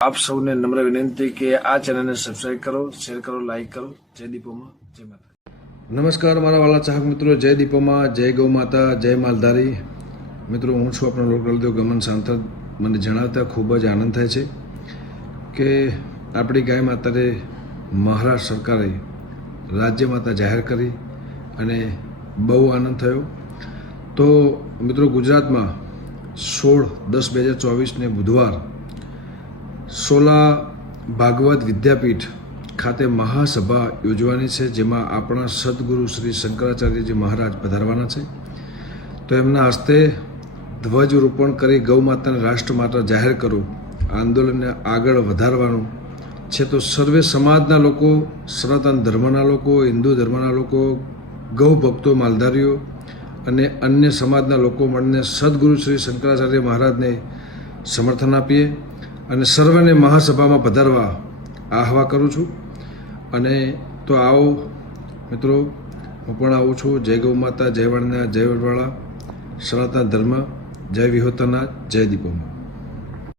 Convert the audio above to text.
આપ સૌને નમ્ર વિનંતી કે આ ચેનલને સબસ્ક્રાઇબ કરો, શેર કરો, લાઇક કરો. જય દીપોમાં, જય માતા. નમસ્કાર મારા વાલા ચાહક મિત્રો, જય દીપોમાં, જય ગૌ માતા, જય માલધારી. મિત્રો, હું છું આપણો લોકલદેવ ગમન સાંથર. મને જણાવતા ખૂબ જ આનંદ થાય છે કે આપણી ગાય માતાને મહારાષ્ટ્ર સરકારે રાજ્ય માતા જાહેર કરી અને બહુ આનંદ થયો. તો મિત્રો, ગુજરાતમાં 16/10/2024 બુધવાર સોલા ભાગવત વિદ્યાપીઠ ખાતે મહાસભા યોજવાની છે, જેમાં આપણા સદગુરુ શ્રી શંકરાચાર્યજી મહારાજ પધારવાના છે. તો એમના હસ્તે ધ્વજરોપણ કરી ગૌ માતાને રાષ્ટ્ર માતા જાહેર કરવું, આંદોલનને આગળ વધારવાનું છે. તો સર્વે સમાજના લોકો, સનાતન ધર્મના લોકો, હિન્દુ ધર્મના લોકો, ગૌ ભક્તો, માલધારીઓ અને અન્ય સમાજના લોકો મળીને સદગુરુ શ્રી શંકરાચાર્ય મહારાજને સમર્થન આપીએ અને સર્વને મહાસભામાં પધારવા આહવા કરું છું. અને તો આવો મિત્રો, હું પણ આવું છું. જય ગૌ માતા, જય વણના, જય વડવાળા, સનાતન ધર્મ, જય વિહોતના, જય દીપોમાં.